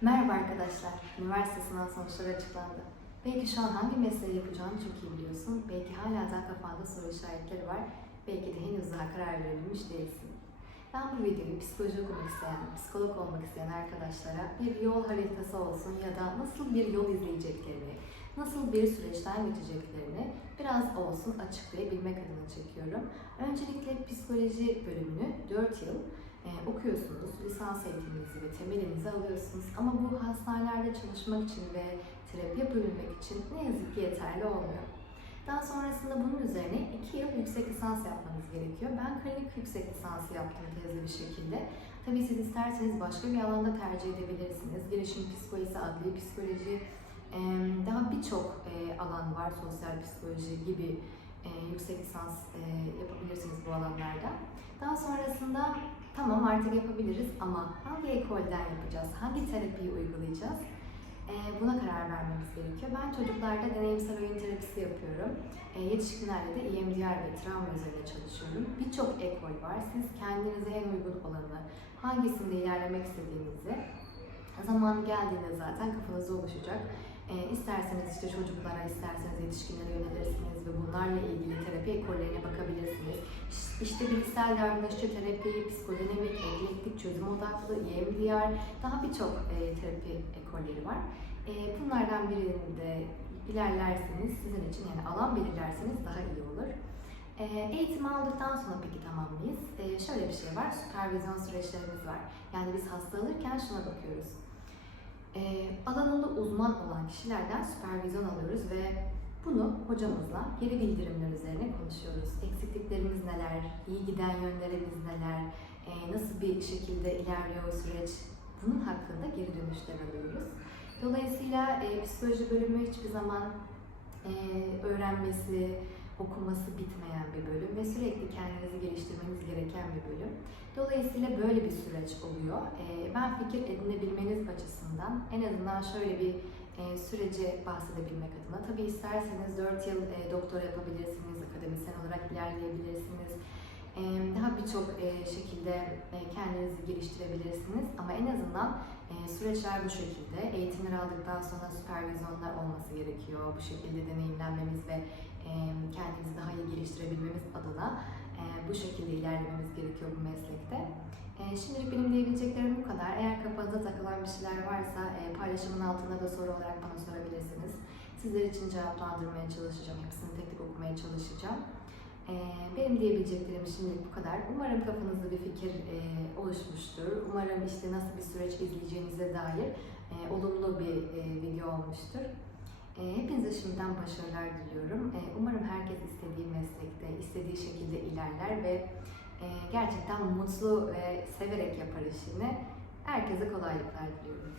Merhaba arkadaşlar. Üniversite sınav sonuçları açıklandı. Belki şu an hangi mesleği yapacağını çok iyi biliyorsun. Belki hala daha kafanda soru işaretleri var. Belki de henüz daha karar verebilmiş değilsin. Ben bu videoyu psikoloji okumak isteyen, psikolog olmak isteyen arkadaşlara bir yol haritası olsun ya da nasıl bir yol izleyeceklerini, nasıl bir süreçten geçeceklerini biraz olsun açıklayabilmek adına çekiyorum. Öncelikle psikoloji bölümünü 4 yıl e, okuyorsunuz, lisans eğitiminizi ve temelinizi alıyorsunuz. Ama bu hastanelerde çalışmak için ve terapi yapabilmek için ne yazık ki yeterli olmuyor. Daha sonrasında bunun üzerine 2 yıl yüksek lisans yapmanız gerekiyor. Ben klinik yüksek lisansı yaptım tezli bir şekilde. Tabii siz isterseniz başka bir alanda tercih edebilirsiniz. Gelişim psikolojisi, adli psikoloji, daha birçok alan var sosyal psikoloji gibi e, yüksek lisans e, yapabilirsiniz bu alanlarda. Daha sonrasında tamam artık yapabiliriz ama hangi ekolden yapacağız, hangi terapiyi uygulayacağız e, buna karar vermemiz gerekiyor. Ben çocuklarda deneyimsel oyun terapisi yapıyorum. E, yetişkinlerde de EMDR ve travma üzerine çalışıyorum. Birçok ekol var. Siz kendinize en uygun olanı, hangisinde ilerlemek istediğinizi zaman geldiğinde zaten kafanızda oluşacak. E, isterseniz işte çocuklara, isterseniz yetişkinlere bunlarla ilgili terapi ekollerine bakabilirsiniz. İşte bilişsel davranışçı terapi, psikodinamik, eklektik, çözüm odaklı, EMDR, daha birçok e, terapi ekolleri var. E, bunlardan birinde ilerlerseniz sizin için yani alan belirlerseniz daha iyi olur. E, eğitimi aldıktan sonra peki tamam mıyız? E, şöyle bir şey var, süpervizyon süreçlerimiz var. Yani biz hasta alırken şuna bakıyoruz. E, alanında uzman olan kişilerden süpervizyon alıyoruz ve bunu hocamızla geri bildirimler üzerine konuşuyoruz. Eksikliklerimiz neler, iyi giden yönlerimiz neler, e, nasıl bir şekilde ilerliyor süreç, bunun hakkında geri dönüşler alıyoruz. Dolayısıyla e, psikoloji bölümü hiçbir zaman e, öğrenmesi, okuması bitmeyen bir bölüm ve sürekli kendinizi geliştirmeniz gereken bir bölüm. Dolayısıyla böyle bir süreç oluyor. E, ben fikir edinebilmeniz açısından en azından şöyle bir e, süreci bahsedebilmek adına. Tabii isterseniz 4 yıl e, doktora yapabilirsiniz, akademisyen olarak ilerleyebilirsiniz. E, daha birçok e, şekilde kendinizi geliştirebilirsiniz ama en azından süreçler bu şekilde. Eğitimleri aldıktan sonra süpervizyonlar olması gerekiyor. Bu şekilde deneyimlenmemiz ve kendimizi daha iyi geliştirebilmemiz adına bu şekilde ilerlememiz gerekiyor bu meslekte. E, şimdilik benim diyebileceklerim bu kadar. Eğer kafanıza takılan bir şeyler varsa e, paylaşımın altında da soru olarak bana sorabilirsiniz. Sizler için cevaplandırmaya çalışacağım. Hepsini tek tek okumaya çalışacağım. E, benim diyebileceklerim şimdilik bu kadar. Umarım kafanızda bir fikir e, oluşmuştur. Umarım işte nasıl bir süreç izleyeceğinize dair e, olumlu bir video olmuştur. E, hepinize şimdiden başarılar diliyorum. E, umarım herkes istediği meslekte, istediği şekilde ilerler ve e, gerçekten mutlu ve severek yapar işini. Herkese kolaylıklar diliyorum.